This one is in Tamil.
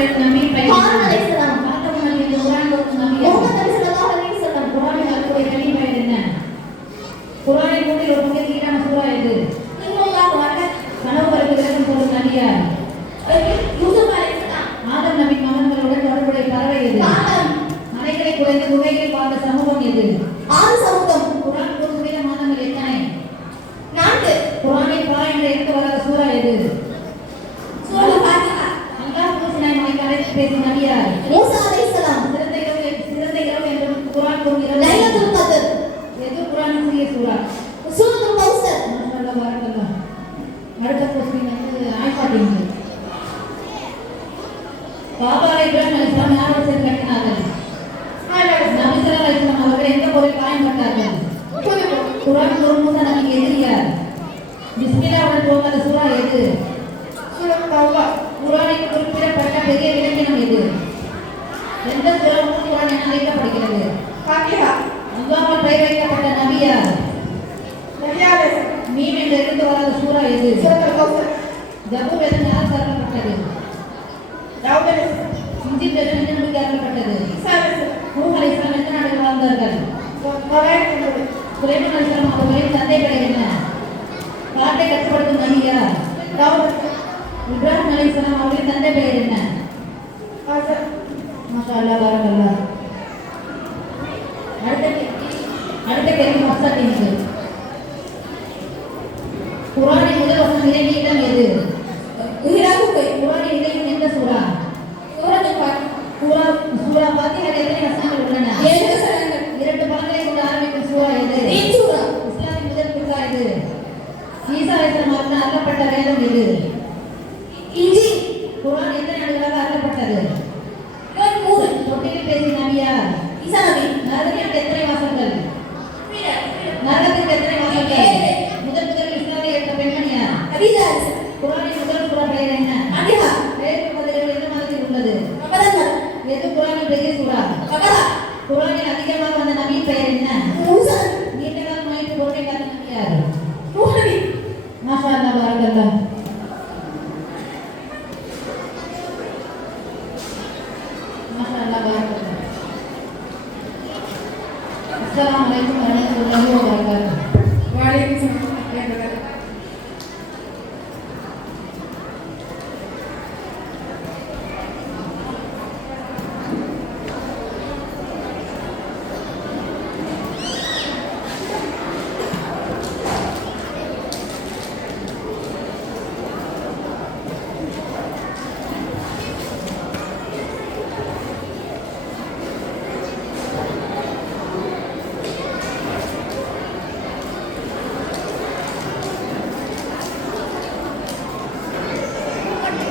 Nabi Muhammad Nabi Quran Quran al-Quran Nabi Bayyana Quran itu orang kita surah itu kalau berbicara tentang Nabi Yusuf alaihissalam Adam Nabi Muhammad தொடர்புடைய பறவை இது மலைகளை குறைந்து குகைகள் வாழ்ந்த சமூகம் இது ஆறு சமூகம் குர்ஆன் கூறக்கூடிய மாதங்கள் எத்தனை 4 குர்ஆனில் பாராயணம் எடுத்து வராத சூரா எது சூரா ஃபாத்திஹா அல்லாஹ் கூறினாய் மலைகளை பேசி நபியார் மூசா அலைஹிஸ்ஸலாம் சிறந்த இரவு என்று குர்ஆன் கூறுகிறது லைலத்துல் கத்ர் எது குர்ஆனின் சிறிய சூரா சூரத்துல் கௌசர் மாஷாஅல்லாஹ் பாரக்கல்லாஹ் அடுத்த கொஸ்டின் வந்து ஆயிஷா பாபா இப்ராஹிம் அலைஹிஸ்ஸலாம் யாரோடு சேர்ந்து கட்டினார்கள் நபி ஸல்லல்லாஹு அலைஹி வஸல்லம் அவர்கள் எந்த போரில் காயம்பட்டார்கள் குர்ஆன் கூறும் மூசா நபிக்கு எதிரியார் பிஸ்மில்லாஹ்வுடன் துவங்காத சூரா எது சூரா தௌபா குர்ஆனில் குறிப்பிடப்பட்ட பெரிய இலக்கியம் எது எந்த சூரா குர்ஆன் என அழைக்கப்படுகிறது ஃபாத்திஹா அல்லாஹ்வால் பெயர் வைக்கப்பட்ட நபி யார் மீம் என்றிருந்து வராத சூரா எது சூரத்துல் கௌசர் ஜபூர் எதனால் தரப்பட்டது இஞ்சில் எதனால் தரப்பட்டது நூஹ் அலைஹிஸ்ஸலாம் எந்த நாட்டில் வாழ்ந்தார்கள் சுலைமான் அலைஹிஸ்ஸலாம் அவர்களின் தந்தை பெயர் என்ன பாட்டை கற்றுப்படுத்தும் நபி யார் இப்ராஹிம் அலைஹிஸ்ஸலாம் அவர்களின் தந்தை பெயர் என்ன மாஷா அல்லாஹ் பாரக்கல்லாஹ் அடுத்த கேள்வி மஸ்ஸாத்தின் குர்ஆனின் முதல் வசனம் இறங்கிய இடம் எது குர்ஆனின் இலக்கியம் எந்த சூரா சூரா ஃபாத்திஹா எத்தனை வசனங்கள் உள்ளன 7 வசனங்கள் 2 பலங்களை கொண்டு ஆரம்பிக்கும் சூரா எது இஸ்லாமின் முதல் குர்ஆன் எது ஈசா அலைஹிஸ்ஸலாம் அவர்கள் அருளப்பட்ட வேதம் எது இஞ்சில் குர்ஆன் எத்தனை ஆண்டுகளாக அருளப்பட்டது 3 தொட்டியில் பேசிய நபி யார் ஈசா நபி நரகத்திற்கு எத்தனை வாசல்கள் நரகத்திற்கு எத்தனை வாசல்கள் முதல் இஸ்லாத்தை ஏற்ற பெண்மணி யார் ஹதீஜா குர்ஆனின் முதல் சூரா பெயர் என்ன ஃபாத்திஹா பெயருக்கு பதில்கள் எந்த மதத்தில் உள்ளது எது குர்ஆனின் பெரிய சூரா பகரா குர்ஆனில் அதிகமாக வந்த நபியின் பெயர் என்ன மூசா நீண்ட காலம் நோயிட்டு பொறுமை காத்த நபி யார் நூஹ் நபி மாஷா அல்லாஹ் பாரக்கல்லாஹ் மாஷா அல்லாஹ் பாரக்கல்லாஹ் அஸ்ஸலாமு அலைக்கும் வரஹ்மத்துல்லாஹி வபரகாத்துஹு